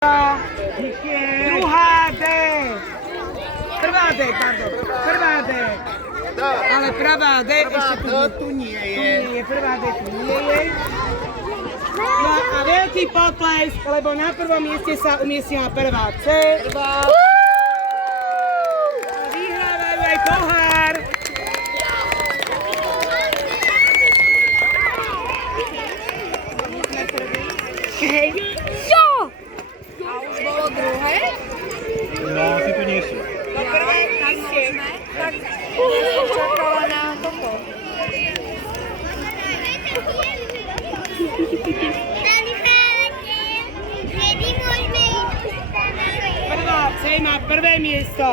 Druhá D. Prvá D, pardon. Prvá D. Ale pravá D ešte tu nie je. Prvá D tu nie je. No a veľký potlesk, lebo na prvom mieste sa umiestnila prvá C. Vyhrávajú aj pohár. Hej. Jo! A už bolo druhé? No, ty tu nie sú. No prvé mieste. Tak čakala na toto. Prvá C má prvé miesto.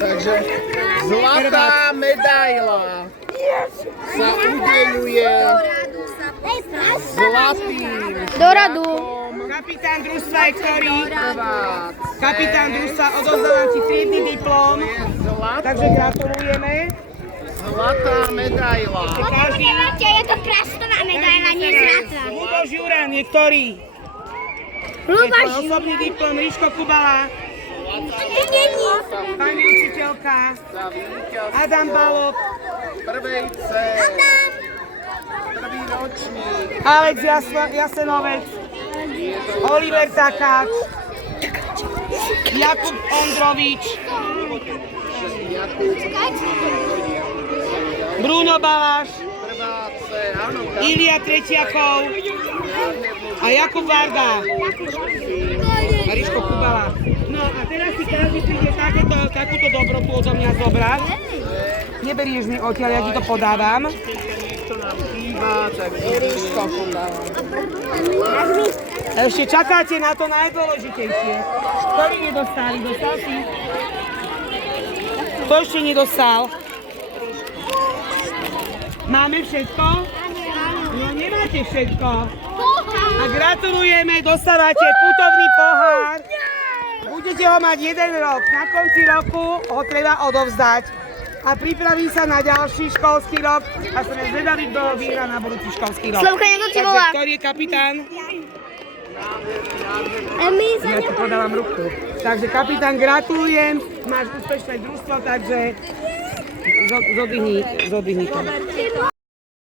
Takže zlatá medaila sa udeľuje zlatým Doradu. Kapitán družstva je ktorý? prvák. Kapitán družstva, odovzdávam ti triedny diplom. Takže gratulujeme. Zlatá medaila. Každý. Je to krásna medaila, nie zlatá. Luboš Juran je ktorý? Luboš Je to osobný diplom, Ríško Kubala, pani učiteľka, Za víťaz Adam Balok, prvej C. Prvý ročník. Alex Jasenovec, Oliver Takáč, Jakub Ondrovič, Bruno Baláš, Prvá C. Áno, Ilia Tretiakov a Jakub Varda. A Ríško Kubala. No a teraz si každý príde takúto dobrotu odo mňa zobrať. Neberieš mi odtiaľ, ja ti to podávam. to nám chýba, tak Ríško podáva. Ešte čakáte na to najdôležitejšie. Ktorý nedostali? Dostal si? Kto ešte nedostal? Máme všetko? No nemáte všetko. A gratulujeme, dostávate putovný pohár. Budete ho mať 1 rok. Na konci roku ho treba odovzdať. A pripraví sa na ďalší školský rok. A sme zvedaví, kto vyhrá na budúci školský rok. Slovka, niekto ti Takže volá. ktorý je kapitán? My sa Ja ti podávam ruku. Takže kapitán, gratulujem. Máš úspešné družstvo, takže zodvihni to.